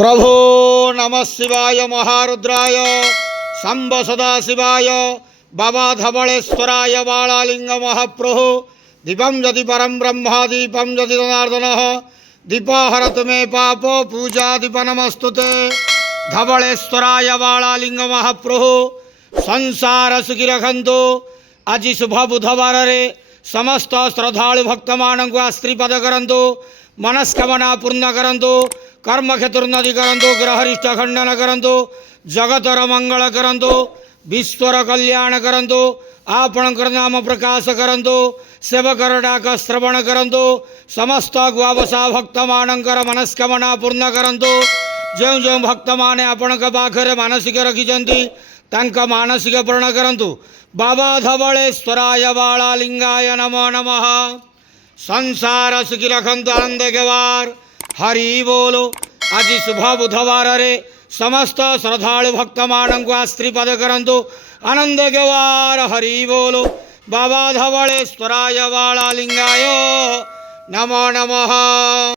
प्रभो नमः शिवाय महारुद्राय शंभ सदाशिवाय बाबा धवलेश्वराय बालालिंग महाप्रभु दीपं यदि परम ब्रह्म दीपं यदि जनार्दन दीपहरत मे पाप पूजा दीप नमस्तुते धवलेश्वराय बालालिंग महाप्रभु संसार सुखी रखंतु। आज शुभ बुधवार रे समस्त श्रद्धालु भक्त मान आशीर्वाद करंतु, मनस्कामना पूर्ण करंतु, कर्म क्षेत्रोन्नति करंतु, ग्रहरिष्ठ खंडन करंतु, जगतर मंगल करंतु, विश्वर कल्याण करंतु, आपणकर नाम प्रकाश करंतु, सेवकर डाक श्रवण करंतु, समस्त गुआवसा भक्त मानकर मनस्कामना पूर्ण करंतु। जो जो भक्त माने आपणक पाखरे मानसिक रखिछंती तांका मानसिक पूर्ण करंतु। बाबा धवलेश्वराय बालालिंगाय नमो नमः। संसार सुखी रखंतु, आनंद गवार हरि बोलो। आज शुभ बुधवार रे समस्त श्रद्धालु भक्त मान आशीर्वाद करंतु, आनंद गवार हरि बोलो। बाबा धवलेश्वराय बालालिंगाय नमो नमः।